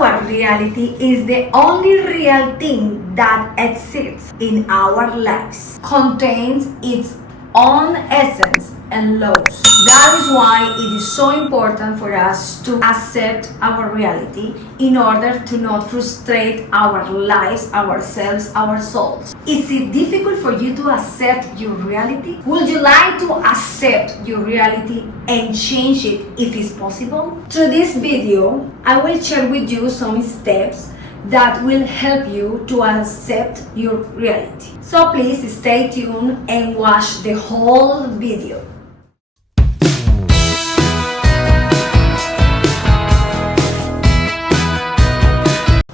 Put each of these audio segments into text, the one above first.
our reality is the only real thing that exists in our lives, contains its own essence and laws. That is why it is so important for us to accept our reality in order to not frustrate our lives, ourselves, our souls. Is it difficult for you to accept your reality? Would you like to accept your reality and change it if it's possible? Through this video, I will share with you some steps that will help you to accept your reality. So please stay tuned and watch the whole video.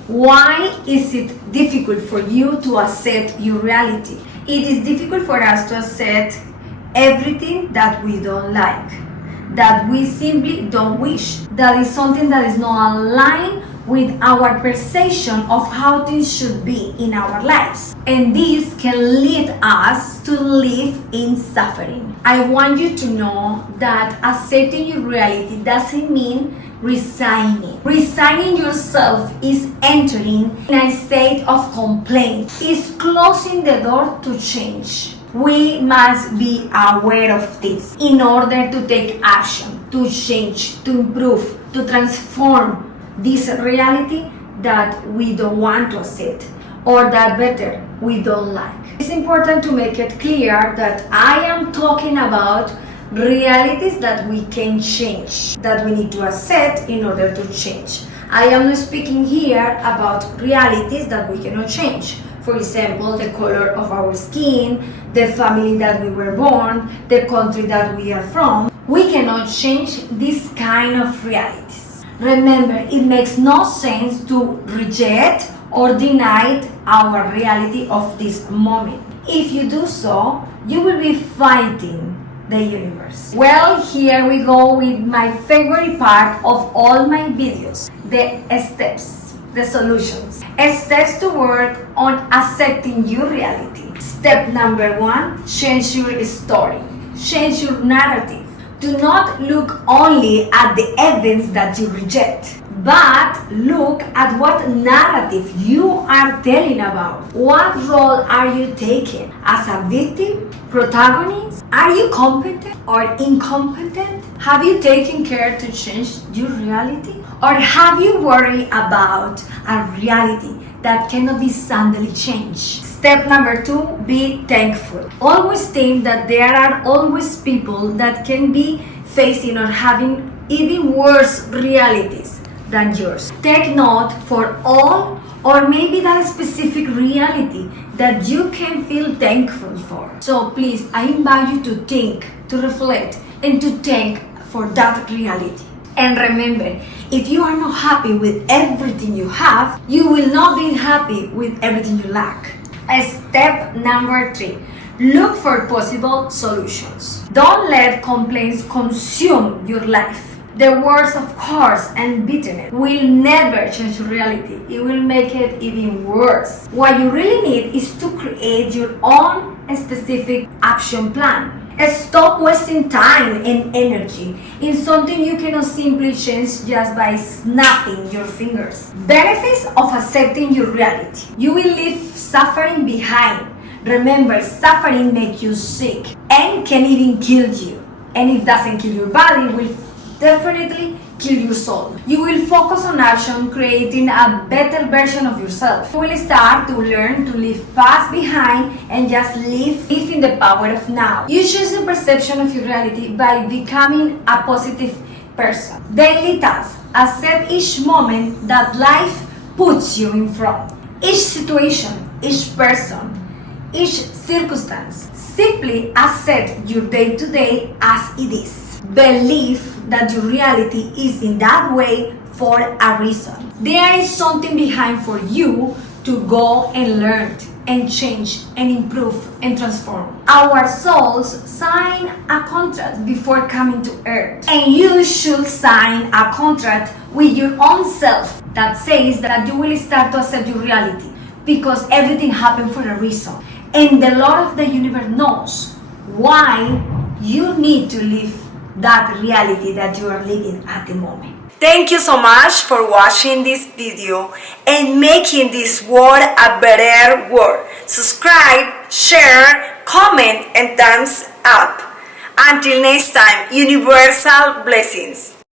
Why is it difficult for you to accept your reality? It is difficult for us to accept everything that we don't like, that we simply don't wish, that is something that is not aligned with our perception of how things should be in our lives. And this can lead us to live in suffering. I want you to know that accepting your reality doesn't mean resigning. Resigning yourself is entering in a state of complaint, is closing the door to change. We must be aware of this in order to take action, to change, to improve, to transform this reality that we don't want to accept, or that better, we don't like. It's important to make it clear that I am talking about realities that we can change, that we need to accept in order to change. I am not speaking here about realities that we cannot change. For example, the color of our skin, the family that we were born, the country that we are from. We cannot change this kind of realities. Remember, it makes no sense to reject or deny our reality of this moment. If you do so, you will be fighting the universe. Well, here we go with my favorite part of all my videos, the steps, the solutions. Steps to work on accepting your reality. Step number 1, change your story, change your narrative. Do not look only at the evidence that you reject, but look at what narrative you are telling about. What role are you taking? As a victim? Protagonist? Are you competent or incompetent? Have you taken care to change your reality? Or have you worried about a reality that cannot be suddenly changed? Step number 2, be thankful. Always think that there are always people that can be facing or having even worse realities than yours. Take note for all or maybe that specific reality that you can feel thankful for. So please, I invite you to think, to reflect, and to thank for that reality. And remember, if you are not happy with everything you have, you will not be happy with everything you lack. Step number 3, look for possible solutions. Don't let complaints consume your life. The words of curse and bitterness will never change reality. It will make it even worse. What you really need is to create your own specific action plan. Stop wasting time and energy in something you cannot simply change just by snapping your fingers. Benefits of accepting your reality. You will leave suffering behind. Remember, suffering makes you sick and can even kill you. And if it doesn't kill your body, it will definitely kill your soul. You will focus on action, creating a better version of yourself. You will start to learn to leave past behind and just live in the power of now. You choose the perception of your reality by becoming a positive person. Daily tasks. Accept each moment that life puts you in front. Each situation, each person, each circumstance. Simply accept your day-to-day as it is. Believe that your reality is in that way for a reason. There is something behind for you to go and learn and change and improve and transform. Our souls sign a contract before coming to earth, and you should sign a contract with your own self that says that you will start to accept your reality because everything happened for a reason, and the Lord of the universe knows why you need to live that reality that you are living at the moment. Thank you so much for watching this video and making this world a better world. Subscribe, share, comment, and thumbs up. Until next time, universal blessings.